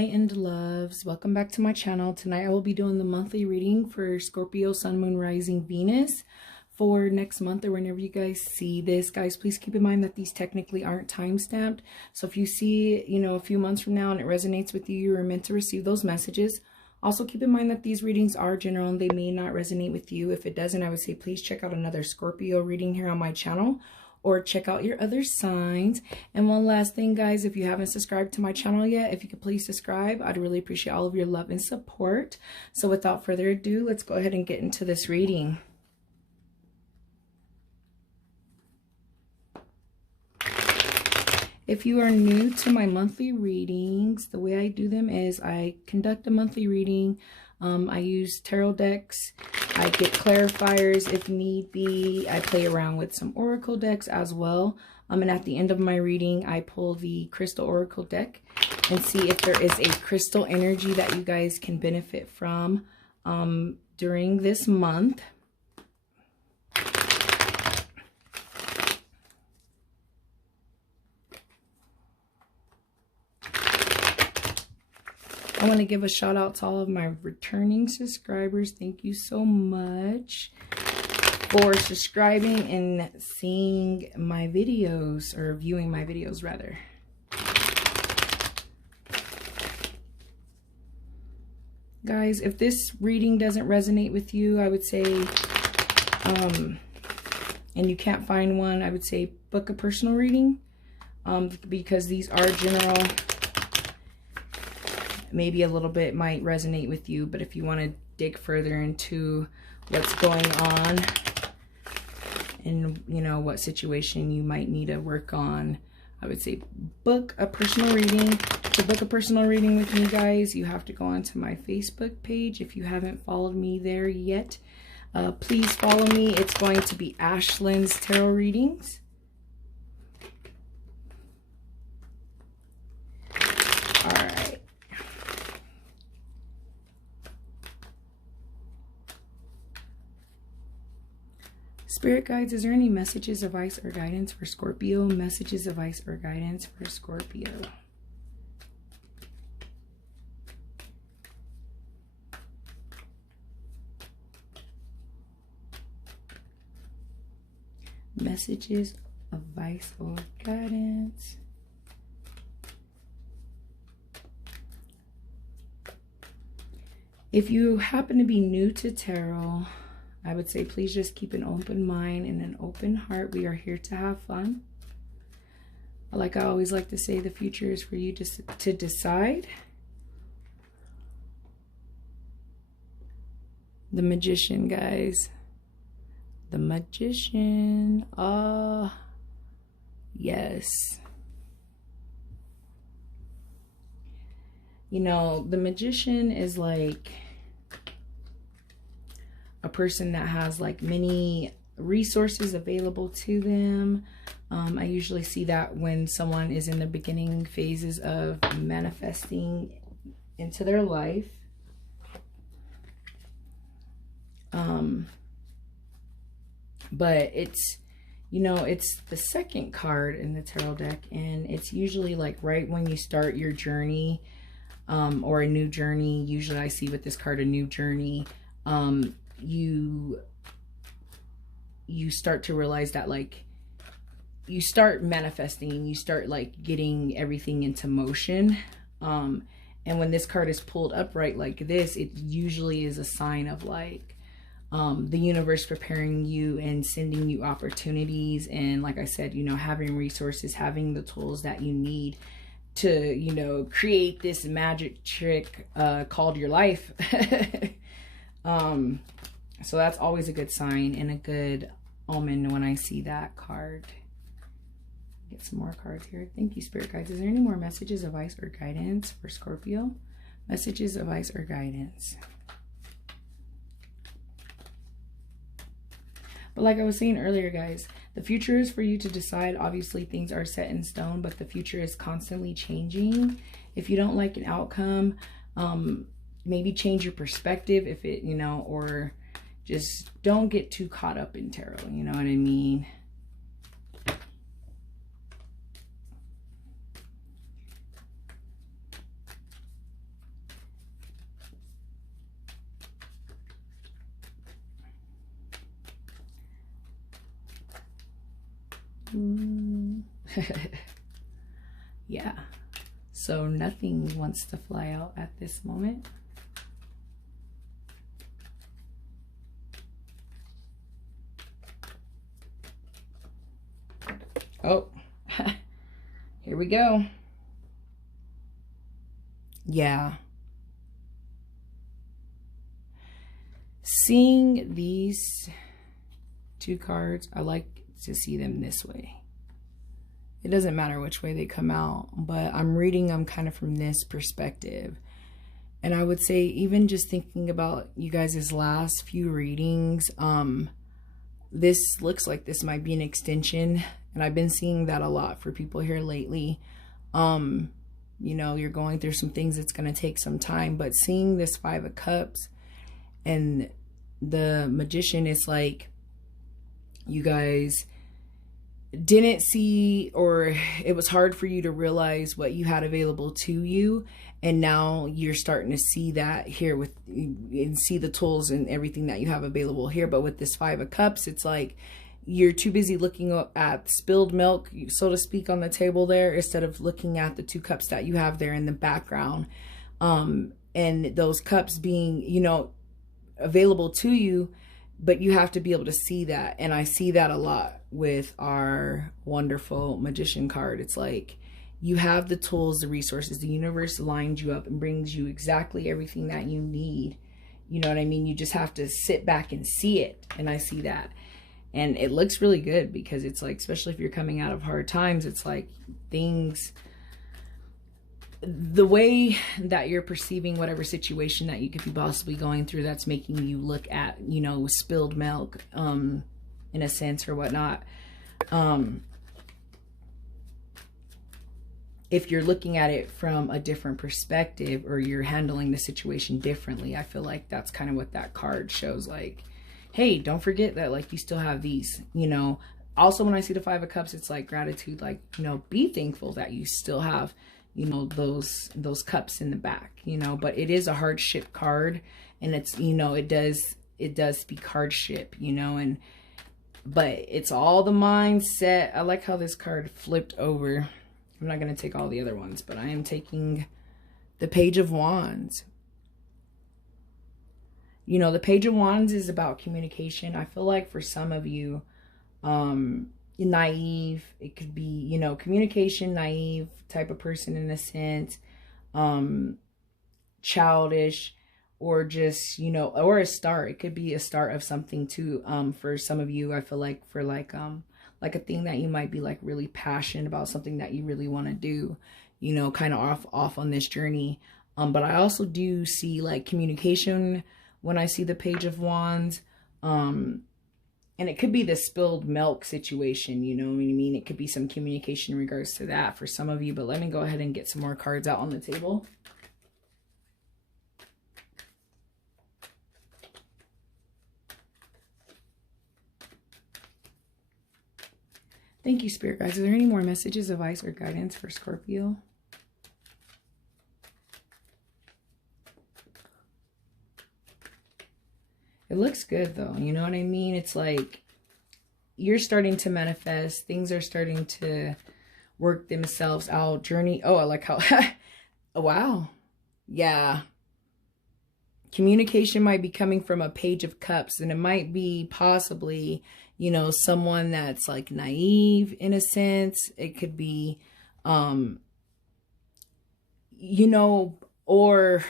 Enlightened loves, welcome back to my channel. Tonight I will be doing the monthly reading for Scorpio, Sun, Moon, Rising, Venus for next month or whenever you guys see this. Guys, please keep in mind that these technically aren't time stamped. So if you see, a few months from now and it resonates with you, you are meant to receive those messages. Also keep in mind that these readings are general and they may not resonate with you. If it doesn't, I would say please check out another Scorpio reading here on my channel, or check out your other signs. And one last thing, guys, if you haven't subscribed to my channel yet, if you could please subscribe, I'd really appreciate all of your love and support. So without further ado, let's go ahead and get into this reading. If you are new to my monthly readings, the way I do them is I conduct a monthly reading. I use tarot decks. I get clarifiers if need be. I play around with some oracle decks as well. And at the end of my reading, I pull the crystal oracle deck and see if there is a crystal energy that you guys can benefit from during this month. I want to give a shout out to all of my returning subscribers. Thank you so much for subscribing and seeing my videos, or viewing my videos rather. Guys, if this reading doesn't resonate with you, I would say, and you can't find one, I would say book a personal reading, because these are general. Maybe a little bit might resonate with you, but if you want to dig further into what's going on and what situation you might need to work on, I would say book a personal reading. To book a personal reading with me, guys, you have to go onto my Facebook page. If you haven't followed me there yet, please follow me. It's going to be Ashlynn's Tarot Readings. All right. Spirit guides, is there any messages, advice, or guidance for Scorpio? Messages, advice, or guidance for Scorpio. Messages, advice, or guidance. If you happen to be new to tarot, I would say please just keep an open mind and an open heart. We are here to have fun. Like I always like to say, the future is for you to decide. The Magician, guys. The Magician. Yes. The Magician is like a person that has like many resources available to them. I usually see that when someone is in the beginning phases of manifesting into their life. But it's, it's the second card in the tarot deck, and it's usually like right when you start your journey, or a new journey. Usually I see with this card a new journey. You start to realize that like you start manifesting, you start like getting everything into motion. And when this card is pulled upright like this, it usually is a sign of like the universe preparing you and sending you opportunities. And like I said, having resources, having the tools that you need to, create this magic trick called your life. So that's always a good sign and a good omen when I see that card. Get some more cards here. Thank you, Spirit Guides. Is there any more messages, advice, or guidance for Scorpio? Messages, advice, or guidance. But like I was saying earlier, guys, the future is for you to decide. Obviously, things are set in stone, but the future is constantly changing. If you don't like an outcome, maybe change your perspective if it, or just don't get too caught up in tarot. You know what I mean? Yeah. So nothing wants to fly out at this moment. Oh, here we go. Yeah. Seeing these two cards, I like to see them this way. It doesn't matter which way they come out, but I'm reading them kind of from this perspective. And I would say, even just thinking about you guys' last few readings, this looks like this might be an extension. And I've been seeing that a lot for people here lately. You know, you're going through some things, it's going to take some time. But seeing this Five of Cups and the Magician, is like you guys didn't see, or it was hard for you to realize what you had available to you, and now you're starting to see that here with, and see the tools and everything that you have available here. But with this Five of Cups, it's like you're too busy looking at spilled milk, so to speak, on the table there, instead of looking at the two cups that you have there in the background, and those cups being, you know, available to you, but you have to be able to see that. And I see that a lot with our wonderful Magician card. It's like you have the tools, the resources, the universe lines you up and brings you exactly everything that you need. You know what I mean? You just have to sit back and see it. And I see that. And it looks really good, because it's like, especially if you're coming out of hard times, it's like things, the way that you're perceiving whatever situation that you could be possibly going through, that's making you look at, you know, spilled milk, in a sense, or whatnot. If you're looking at it from a different perspective, or you're handling the situation differently, I feel like that's kind of what that card shows. Like, hey, don't forget that, like, you still have these, you know. Also, when I see the Five of Cups, it's like gratitude, like, you know, be thankful that you still have, you know, those cups in the back, you know. But it is a hardship card, and it's, you know, it does speak hardship, you know. And but it's all the mindset. I like how this card flipped over. I'm not going to take all the other ones, but I am taking the Page of Wands. You know, the Page of Wands is about communication. I feel like for some of you, naive, it could be, you know, communication, naive type of person in a sense, childish, or just, you know, or a start. It could be a start of something too. For some of you, I feel like for like a thing that you might be like really passionate about, something that you really want to do, you know, kind of off on this journey. But I also do see like communication when I see the Page of Wands. And it could be the spilled milk situation, you know what I mean? It could be some communication in regards to that for some of you. But let me go ahead and get some more cards out on the table. Thank you, Spirit Guides. Are there any more messages, advice, or guidance for Scorpio? It looks good though, you know what I mean? It's like you're starting to manifest. Things are starting to work themselves out. Journey. Oh, I like how, oh, wow. Yeah. Communication might be coming from a Page of Cups, and it might be possibly, you know, someone that's like naive in a sense. It could be, you know, or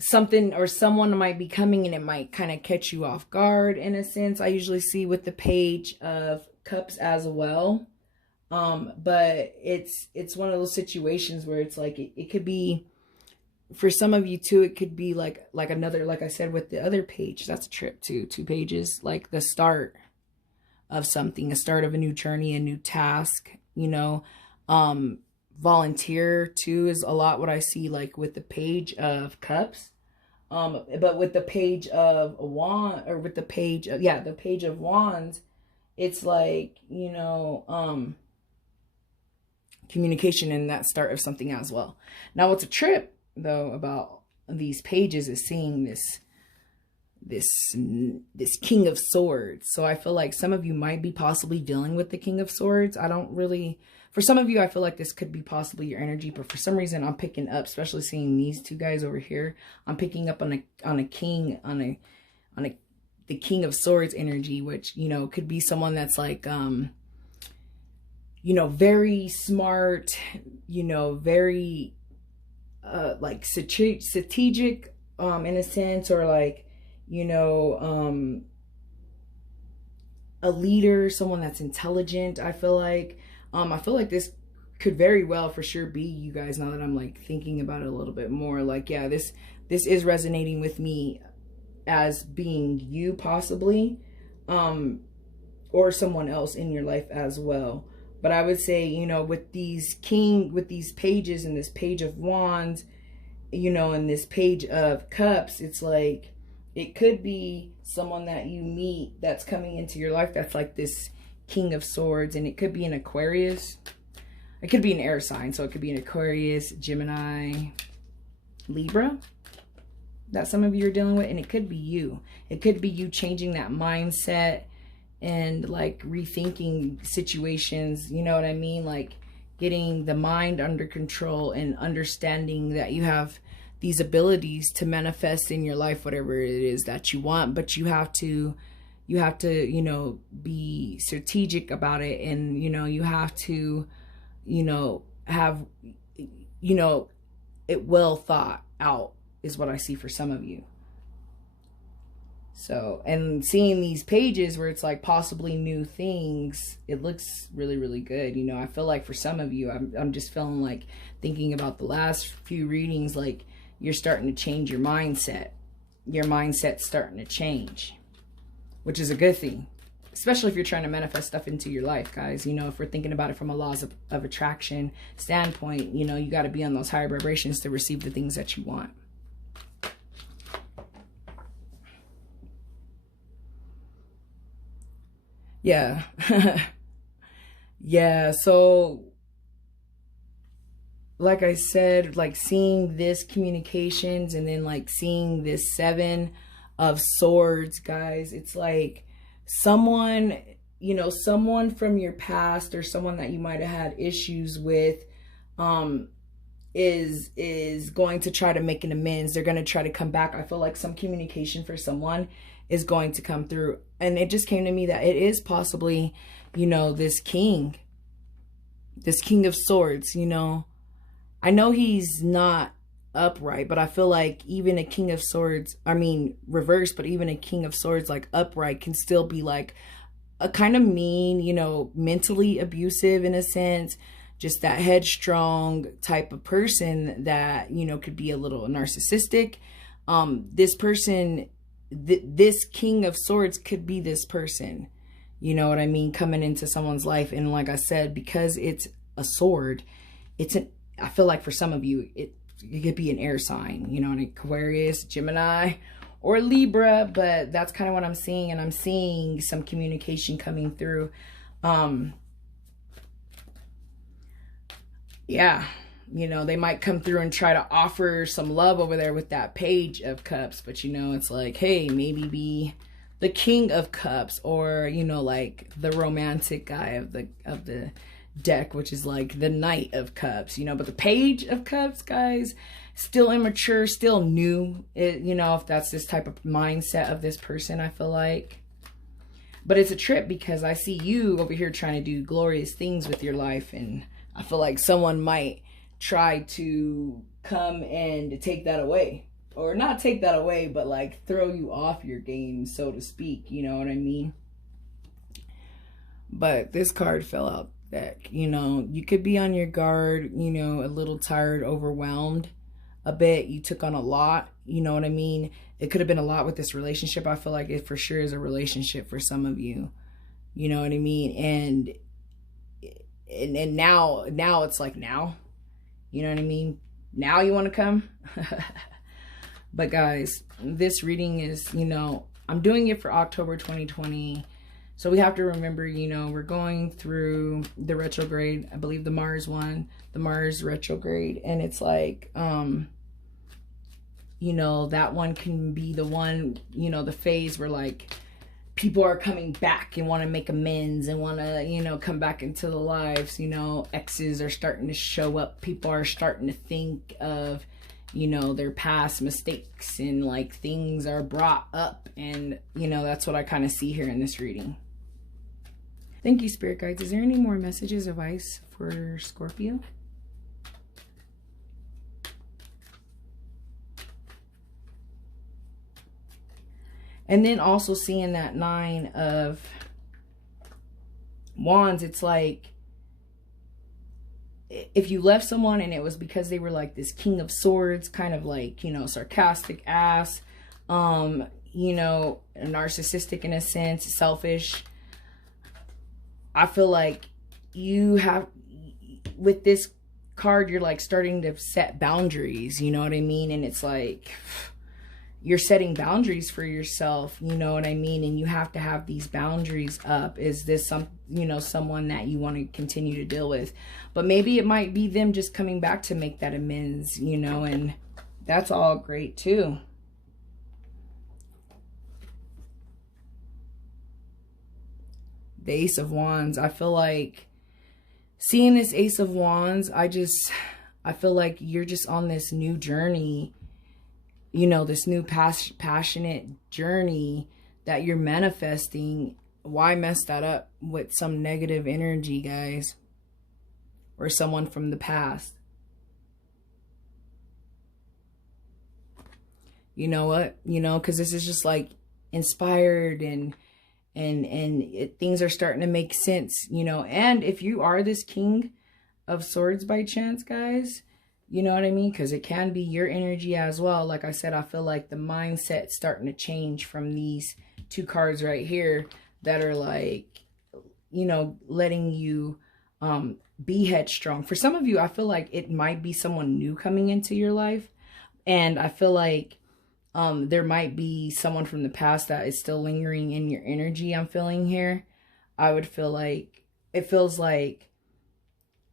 something, or someone might be coming and it might kind of catch you off guard in a sense. I usually see with the Page of Cups as well. But it's one of those situations where it's like, it could be, for some of you too, it could be like another, like I said, with the other page, that's a trip too, 2 pages, like the start of something, a start of a new journey, a new task, you know. Volunteer too is a lot what I see, like with the Page of Cups. But with the Page of Wands, or with the page of, yeah, the Page of Wands, it's like, you know, communication and that start of something as well. Now, what's a trip though about these pages is seeing this King of Swords. So I feel like some of you might be possibly dealing with the King of Swords. I don't really, for some of you, I feel like this could be possibly your energy, but for some reason I'm picking up, especially seeing these two guys over here, I'm picking up on a king, the King of Swords energy, which, you know, could be someone that's like, you know, very smart, you know, very like strategic in a sense, or like, you know, a leader, someone that's intelligent. I feel like this could very well for sure be you guys, now that I'm like thinking about it a little bit more. Like, yeah, this is resonating with me as being you possibly, or someone else in your life as well. But I would say, you know, with these pages and this Page of Wands, you know, and this Page of Cups, it's like, it could be someone that you meet that's coming into your life that's like this King of Swords, and it could be an Aquarius. It could be an air sign, so it could be an Aquarius, Gemini, Libra that some of you are dealing with, and it could be you. It could be you changing that mindset and like rethinking situations, you know what I mean? Like getting the mind under control and understanding that you have these abilities to manifest in your life whatever it is that you want, but you have to, you know, be strategic about it, and, you know, you have to, you know, have, you know, it well thought out is what I see for some of you. So, and seeing these pages where it's like possibly new things, it looks really, really good. You know, I feel like for some of you, I'm just feeling like, thinking about the last few readings, like you're starting to change your mindset. Your mindset's starting to change, which is a good thing, especially if you're trying to manifest stuff into your life, guys. You know, if we're thinking about it from a laws of attraction standpoint, you know, you got to be on those higher vibrations to receive the things that you want. Yeah. Yeah, so like I said, like seeing this communications and then like seeing this Seven of Swords, guys, it's like someone, you know, someone from your past or someone that you might have had issues with is going to try to make an amends. They're going to try to come back. I feel like some communication for someone is going to come through. And it just came to me that it is possibly, you know, this King of Swords, you know. I know he's not upright, but I feel like even a King of Swords, I mean reverse, but even a King of Swords like upright can still be like a kind of mean, you know, mentally abusive in a sense, just that headstrong type of person that, you know, could be a little narcissistic. This person, this King of Swords could be this person, you know what I mean, coming into someone's life. And like I said, because it's a sword, I feel like for some of you, it could be an air sign, you know, an Aquarius, Gemini, or Libra, but that's kind of what I'm seeing. And I'm seeing some communication coming through. Yeah, you know, they might come through and try to offer some love over there with that Page of Cups, but you know, it's like, hey, maybe be the King of Cups, or, you know, like the romantic guy of the deck, which is like the Knight of Cups, you know. But the Page of Cups, guys, still immature, still new, you know, if that's this type of mindset of this person, I feel like. But it's a trip because I see you over here trying to do glorious things with your life, and I feel like someone might try to come and take that away, or not take that away, but like throw you off your game, so to speak, you know what I mean. But this card fell out deck, you know, you could be on your guard, you know, a little tired, overwhelmed a bit. You took on a lot, you know what I mean. It could have been a lot with this relationship. I feel like it for sure is a relationship for some of you, you know what I mean. And now it's like, now, you know what I mean, now you want to come. But guys, this reading is, you know, I'm doing it for October 2020. So we have to remember, you know, we're going through the retrograde. I believe the Mars one, the Mars retrograde. And it's like, you know, that one can be the one, you know, the phase where like people are coming back and want to make amends and want to, you know, come back into the lives. You know, exes are starting to show up. People are starting to think of, you know, their past mistakes, and like things are brought up. And, you know, that's what I kind of see here in this reading. Thank you, Spirit Guides. Is there any more messages of advice for Scorpio? And then also seeing that 9 of Wands, it's like, if you left someone and it was because they were like this King of Swords, kind of like, you know, sarcastic ass, you know, narcissistic in a sense, selfish. I feel like you have, with this card, you're like starting to set boundaries, you know what I mean? And it's like, you're setting boundaries for yourself, you know what I mean? And you have to have these boundaries up. Is this some, you know, someone that you want to continue to deal with? But maybe it might be them just coming back to make that amends, you know, and that's all great too. The Ace of Wands. I feel like seeing this Ace of Wands, I feel like you're just on this new journey, you know, this new passionate journey that you're manifesting. Why mess that up with some negative energy, guys? Or someone from the past? You know what? You know, because this is just like inspired, and things are starting to make sense, you know. And if you are this King of Swords by chance, guys, you know what I mean? Because it can be your energy as well. Like I said, I feel like the mindset's starting to change from these 2 cards right here that are like, you know, letting you be headstrong. For some of you, I feel like it might be someone new coming into your life. And I feel like there might be someone from the past that is still lingering in your energy I'm feeling here. I would feel like, it feels like,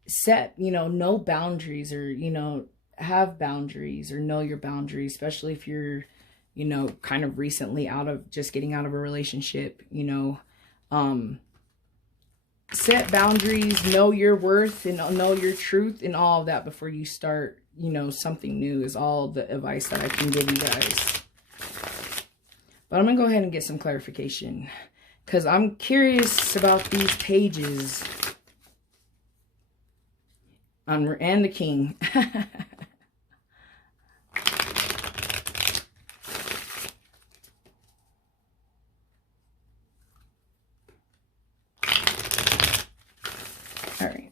set, you know, no boundaries, or, you know, have boundaries or know your boundaries, especially if you're, you know, kind of recently just getting out of a relationship, you know. Set boundaries, know your worth, and know your truth, and all of that before you start, you know, something new is all the advice that I can give you guys. But I'm gonna go ahead and get some clarification, because I'm curious about these pages. And the King. All right.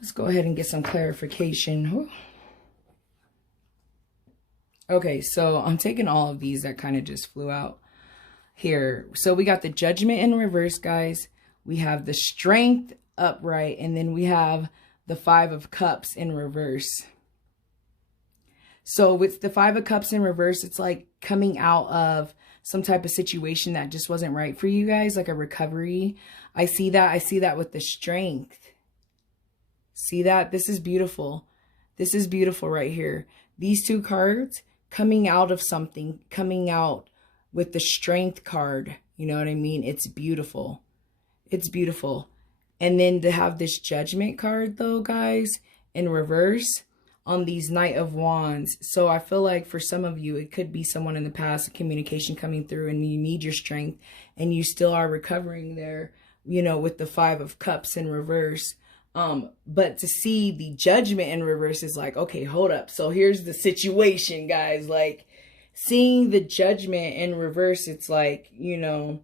Let's go ahead and get some clarification. Whew. Okay, so I'm taking all of these that kind of just flew out here. So we got the Judgment in reverse, guys. We have the Strength upright, and then we have the 5 of Cups in reverse. So with the 5 of Cups in reverse, it's like coming out of some type of situation that just wasn't right for you guys, like a recovery. I see that with the Strength. See that? This is beautiful. This is beautiful right here. These 2 cards coming out of something, coming out with the Strength card. You know what I mean? It's beautiful. It's beautiful. And then to have this Judgment card, though, guys, in reverse on these Knight of Wands. So I feel like for some of you, it could be someone in the past, a communication coming through, and you need your strength, and you still are recovering there, you know, with the 5 of Cups in reverse. But to see the Judgment in reverse is like, okay, hold up. So here's the situation, guys. Like, seeing the Judgment in reverse, it's like, you know,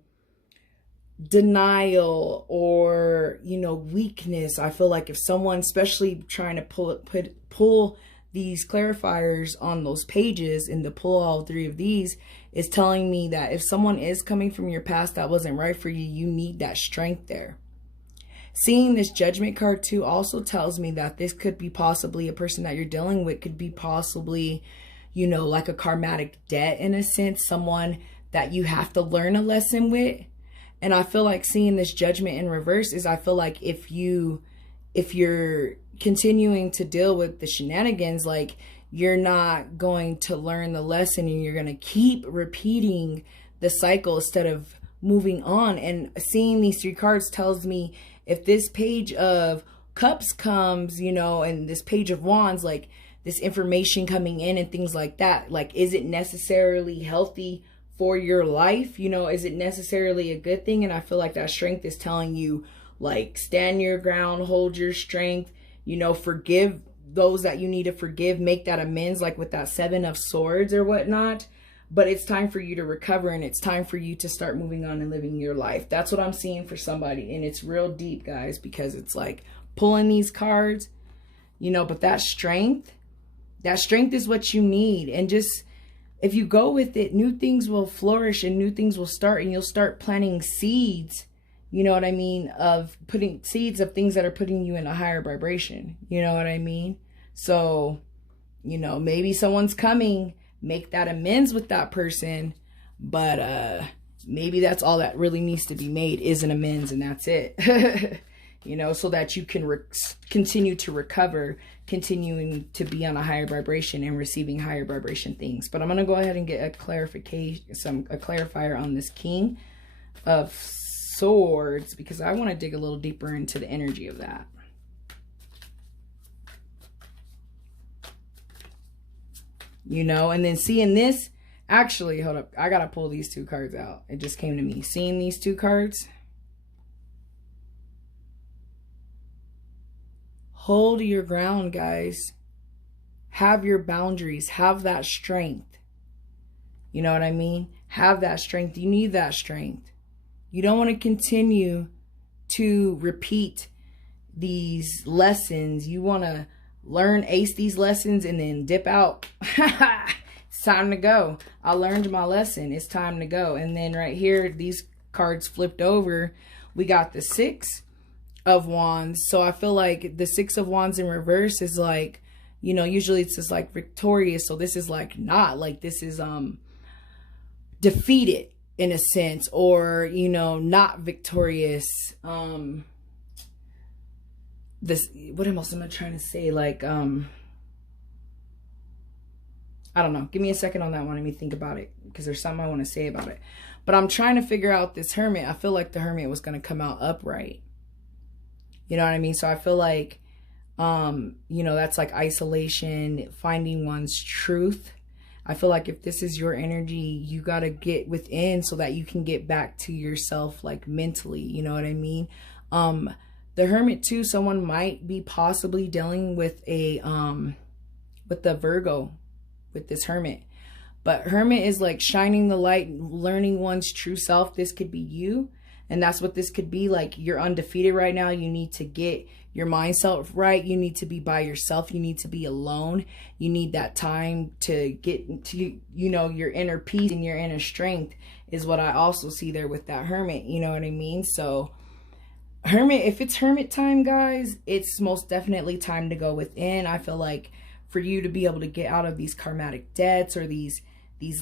denial or, you know, weakness. I feel like if someone, especially trying to pull these clarifiers on those pages, and to pull all 3 of these, is telling me that if someone is coming from your past that wasn't right for you, you need that strength there. Seeing this Judgment card too also tells me that this could be possibly a person that you're dealing with, could be possibly, you know, like a karmatic debt in a sense, someone that you have to learn a lesson with. And I feel like seeing this Judgment in reverse is, I feel like if you're continuing to deal with the shenanigans, like you're not going to learn the lesson, and you're going to keep repeating the cycle instead of moving on. And seeing these 3 cards tells me, if this Page of Cups comes, you know, and this Page of Wands, like this information coming in and things like that, like, is it necessarily healthy for your life? You know, is it necessarily a good thing? And I feel like that Strength is telling you, like, stand your ground, hold your strength, you know, forgive those that you need to forgive, make that amends, like with that 7 of Swords or whatnot. But it's time for you to recover, and it's time for you to start moving on and living your life. That's what I'm seeing for somebody. And it's real deep, guys, because it's like pulling these cards, you know, but that strength is what you need. And just, if you go with it, new things will flourish and new things will start, and you'll start planting seeds, you know what I mean, of putting seeds of things that are putting you in a higher vibration. You know what I mean? So, you know, maybe someone's coming, make that amends with that person, but maybe that's all that really needs to be made, is an amends, and that's it. You know, so that you can continue to recover, continuing to be on a higher vibration and receiving higher vibration things. But I'm going to go ahead and get a clarifier on this King of Swords, because I want to dig a little deeper into the energy of that. You know, and then seeing this, actually, hold up, I got to pull these 2 cards out. It just came to me. Seeing these 2 cards. Hold your ground, guys. Have your boundaries. Have that strength. You know what I mean? Have that strength. You need that strength. You don't want to continue to repeat these lessons. You want to learn, ace these lessons, and then dip out. It's time to go. I learned my lesson. It's time to go. And then right here, these cards flipped over. We got the 6 of Wands. So I feel like the 6 of Wands in reverse is like, you know, usually it's just like victorious. So this is like not, like this is defeated in a sense, or, you know, not victorious. This, what else am I trying to say? Like, I don't know. Give me a second on that one. Let me think about it, because there's something I want to say about it. But I'm trying to figure out this Hermit. I feel like the Hermit was going to come out upright. You know what I mean? So I feel like, you know, that's like isolation, finding one's truth. I feel like if this is your energy, you got to get within so that you can get back to yourself, like mentally. You know what I mean? The Hermit too, someone might be possibly dealing with a, with the Virgo, with this Hermit. But Hermit is like shining the light, learning one's true self. This could be you. And that's what this could be. Like, you're undefeated right now. You need to get your mindset right. You need to be by yourself. You need to be alone. You need that time to get to, you know, your inner peace and your inner strength is what I also see there with that Hermit. You know what I mean? So Hermit, if it's Hermit time, guys, it's most definitely time to go within. I feel like for you to be able to get out of these karmatic debts or these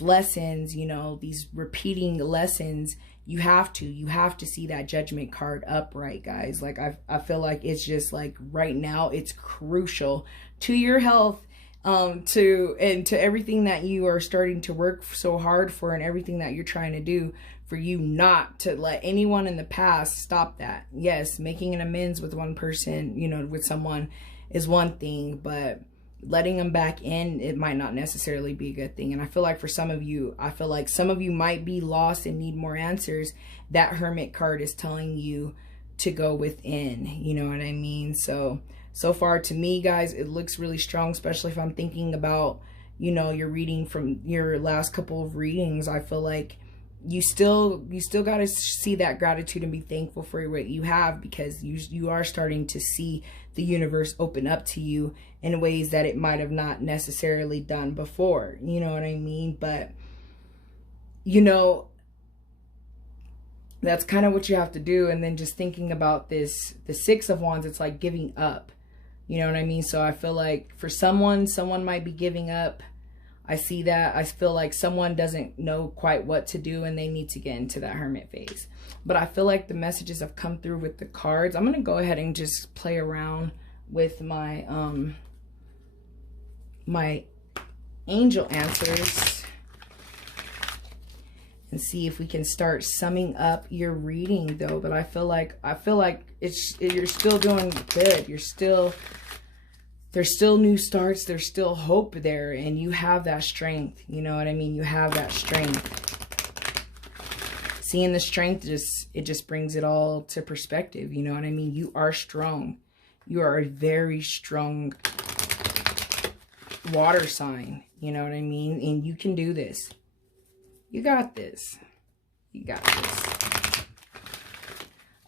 lessons, you know, these repeating lessons, you have to see that Judgment card upright, guys. Like, I feel like it's just like right now it's crucial to your health, to everything that you are starting to work so hard for, and everything that you're trying to do, for you not to let anyone in the past stop that. Yes, making an amends with one person, you know, with someone is one thing, but letting them back in, it might not necessarily be a good thing. And I feel like for some of you, I feel like some of you might be lost and need more answers. That Hermit card is telling you to go within. You know what I mean? So far to me, guys, it looks really strong, especially if I'm thinking about, you know, your reading from your last couple of readings. I feel like you still got to see that gratitude and be thankful for what you have, because you are starting to see the universe open up to you in ways that it might have not necessarily done before. You know what I mean? But, you know, that's kind of what you have to do. And then just thinking about this, the 6 of Wands, it's like giving up. You know what I mean? So I feel like for someone might be giving up. I see that. I feel like someone doesn't know quite what to do and they need to get into that Hermit phase. But I feel like the messages have come through with the cards. I'm going to go ahead and just play around with my my angel answers and see if we can start summing up your reading though. But I feel like you're still doing good. There's still new starts, there's still hope there, and you have that strength. You know what I mean? You have that strength. Seeing the strength, it just brings it all to perspective. You know what I mean? You are strong. You are a very strong water sign. You know what I mean? And you can do this. You got this. You got this.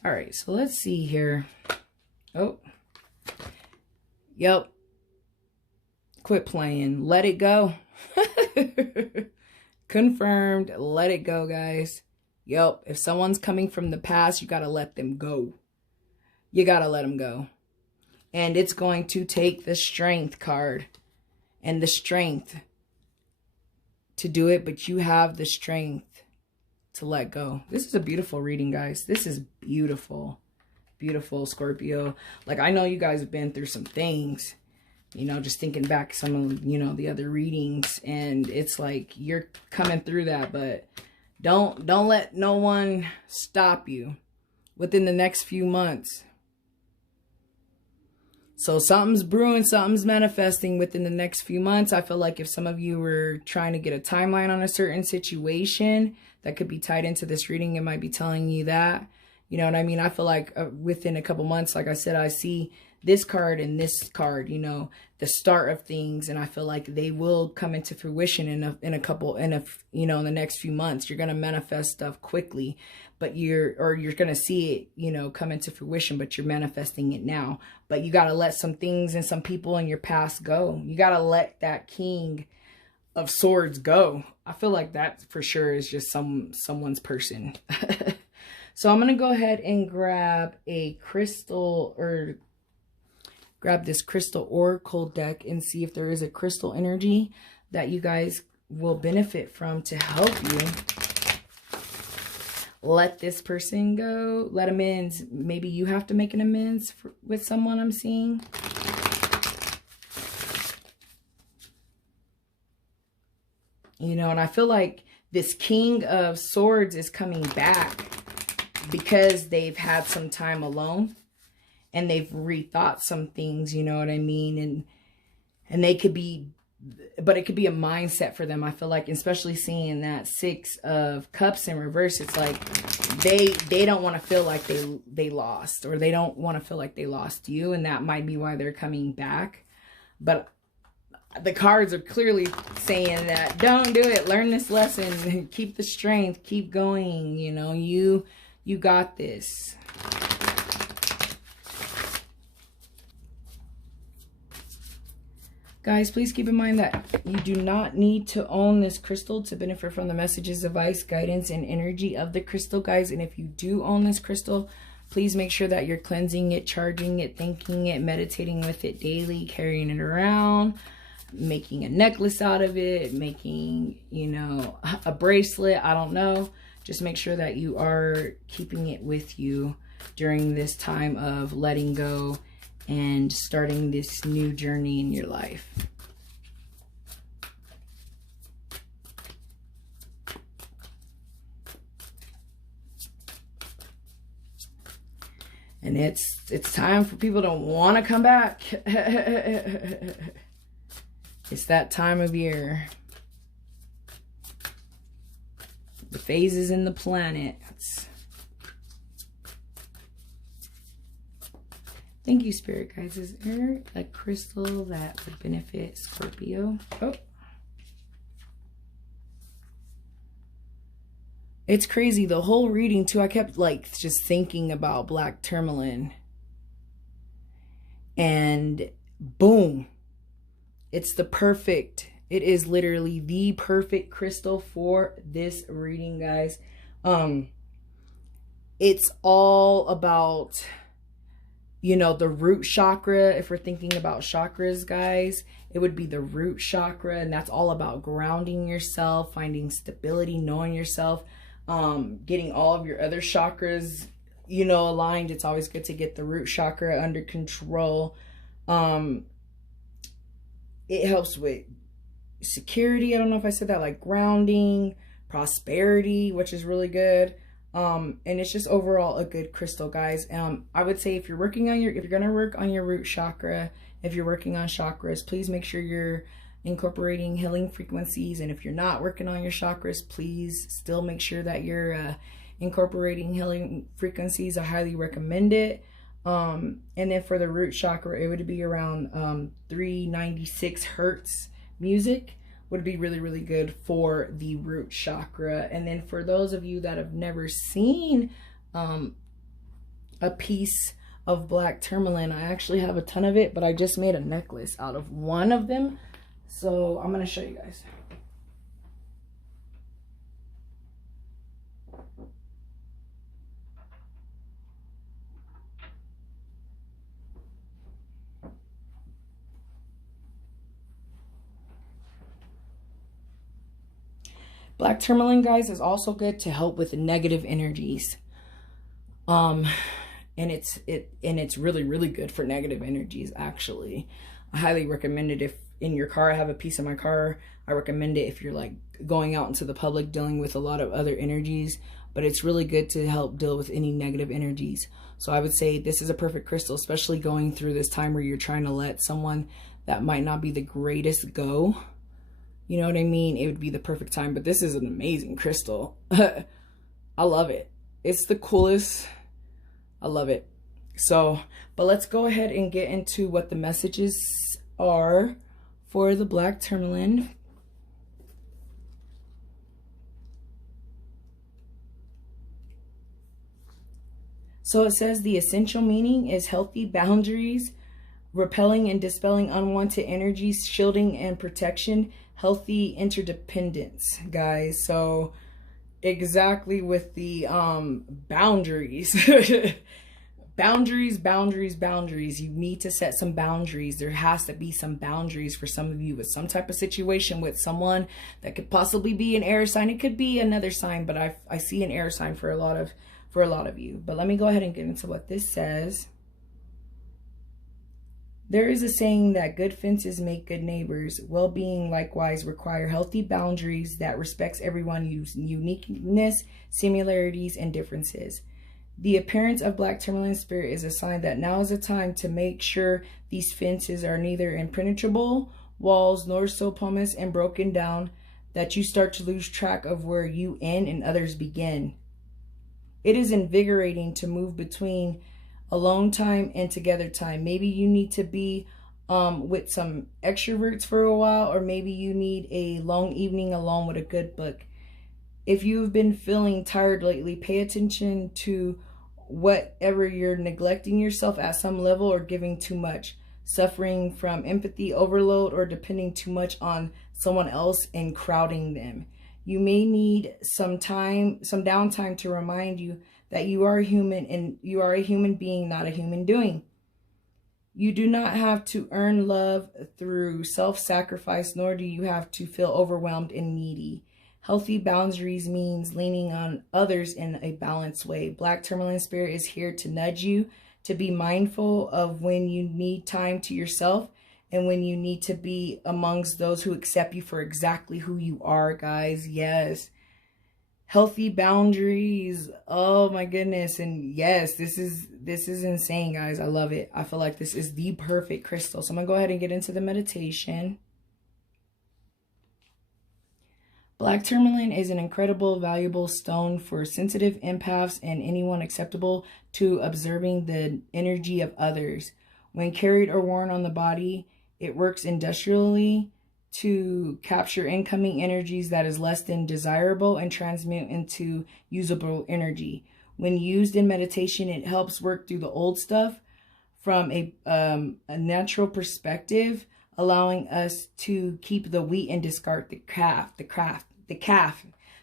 All right, so let's see here. Oh. Yep. Quit playing. Let it go. Confirmed. Let it go, guys. Yep. If someone's coming from the past, you got to let them go. You got to let them go. And it's going to take the strength card and the strength to do it, but you have the strength to let go. This is a beautiful reading, guys. This is beautiful. Beautiful, Scorpio. Like, I know you guys have been through some things, you know, just thinking back some of, you know, the other readings, and it's like you're coming through that, but don't let no one stop you within the next few months. So something's brewing, something's manifesting within the next few months. I feel like if some of you were trying to get a timeline on a certain situation that could be tied into this reading, it might be telling you that. You know what I mean? I feel like within a couple months, like I said, I see this card and this card, you know, the start of things. And I feel like they will come into fruition in the next few months. You're going to manifest stuff quickly, but you're going to see it, you know, come into fruition, but you're manifesting it now. But you got to let some things and some people in your past go. You got to let that King of Swords go. I feel like that for sure is just someone's person. So I'm going to go ahead and grab a crystal, or grab this crystal oracle deck and see if there is a crystal energy that you guys will benefit from to help you let this person go, let amends. Maybe you have to make an amends with someone I'm seeing. You know, and I feel like this King of Swords is coming back because they've had some time alone and they've rethought some things, you know what I mean? And they could be, but it could be a mindset for them. I feel like, especially seeing that Six of Cups in reverse, it's like they don't want to feel like they lost, or they don't want to feel like they lost you. And that might be why they're coming back. But the cards are clearly saying that don't do it. Learn this lesson. Keep the strength. Keep going. You know, you got this. Guys, please keep in mind that you do not need to own this crystal to benefit from the messages, advice, guidance, and energy of the crystal, guys. And if you do own this crystal, please make sure that you're cleansing it, charging it, thanking it, meditating with it daily, carrying it around, making a necklace out of it, making, you know, a bracelet. I don't know. Just make sure that you are keeping it with you during this time of letting go and starting this new journey in your life. And it's time for people to want to come back. It's that time of year. The phases in the planets. Thank you, Spirit Guides. Is there a crystal that would benefit Scorpio? Oh. It's crazy. The whole reading, too, I kept, like, just thinking about black tourmaline. And boom. It's the perfect... It is literally the perfect crystal for this reading, guys. It's all about, you know, the root chakra. If we're thinking about chakras, guys, it would be the root chakra. And that's all about grounding yourself, finding stability, knowing yourself, getting all of your other chakras, you know, aligned. It's always good to get the root chakra under control. It helps with security. I don't know if I said that, like grounding, prosperity, which is really good. And it's just overall a good crystal, guys. I would say if you're gonna work on your root chakra, if you're working on chakras, please make sure you're incorporating healing frequencies. And if you're not working on your chakras, please still make sure that you're incorporating healing frequencies. I highly recommend it. And then for the root chakra, it would be around 396 hertz music would be really, really good for the root chakra. And then for those of you that have never seen a piece of black tourmaline, I actually have a ton of it, but I just made a necklace out of one of them. So I'm going to show you guys. Black tourmaline, guys, is also good to help with negative energies. And it's really, really good for negative energies, actually. I highly recommend it if in your car. I have a piece in my car. I recommend it if you're like going out into the public dealing with a lot of other energies, but it's really good to help deal with any negative energies. So I would say this is a perfect crystal, especially going through this time where you're trying to let someone that might not be the greatest go. You know what I mean? It would be the perfect time, but this is an amazing crystal. I love it. It's the coolest. I love it. So, but let's go ahead and get into what the messages are for the black tourmaline. So it says the essential meaning is healthy boundaries, repelling and dispelling unwanted energies, shielding and protection, healthy interdependence, guys. So exactly with the boundaries. Boundaries. You need to set some boundaries. There has to be some boundaries for some of you with some type of situation with someone that could possibly be an air sign. It could be another sign, but I see an air sign for a lot of you. But let me go ahead and get into what this says. There is a saying that good fences make good neighbors. Well-being likewise require healthy boundaries that respects everyone's uniqueness, similarities, and differences. The appearance of black tourmaline spirit is a sign that now is the time to make sure these fences are neither impenetrable walls nor so pumice and broken down that you start to lose track of where you end and others begin. It is invigorating to move between alone time and together time. Maybe you need to be with some extroverts for a while, or maybe you need a long evening alone with a good book. If you've been feeling tired lately, pay attention to whatever you're neglecting yourself at some level or giving too much, suffering from empathy overload, or depending too much on someone else and crowding them. You may need some downtime to remind you that you are human and you are a human being, not a human doing. You do not have to earn love through self-sacrifice, nor do you have to feel overwhelmed and needy. Healthy boundaries means leaning on others in a balanced way. Black tourmaline spirit is here to nudge you to be mindful of when you need time to yourself and when you need to be amongst those who accept you for exactly who you are, guys. Yes. Healthy boundaries. Oh my goodness. And yes, this is insane, guys. I love it. I feel like this is the perfect crystal. So I'm gonna go ahead and get into the meditation. Black tourmaline is an incredible, valuable stone for sensitive empaths and anyone acceptable to observing the energy of others. When carried or worn on the body, it works industrially to capture incoming energies that is less than desirable and transmute into usable energy. When used in meditation, it helps work through the old stuff from a natural perspective, allowing us to keep the wheat and discard the calf.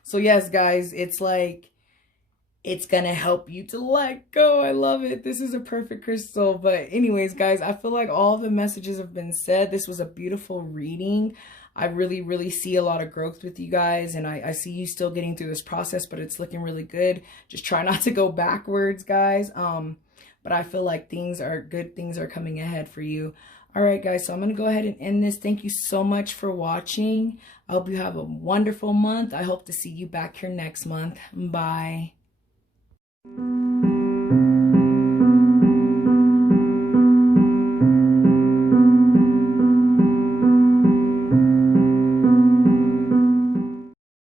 So yes, guys, it's like, it's gonna help you to let go. I love it. This is a perfect crystal. But anyways, guys, I feel like all the messages have been said. This was a beautiful reading. I really, really see a lot of growth with you guys, and I see you still getting through this process, but it's looking really good. Just try not to go backwards, guys. But I feel like good things are coming ahead for you. All right, guys, so I'm going to go ahead and end this. Thank you so much for watching. I hope you have a wonderful month. I hope to see you back here next month. Bye.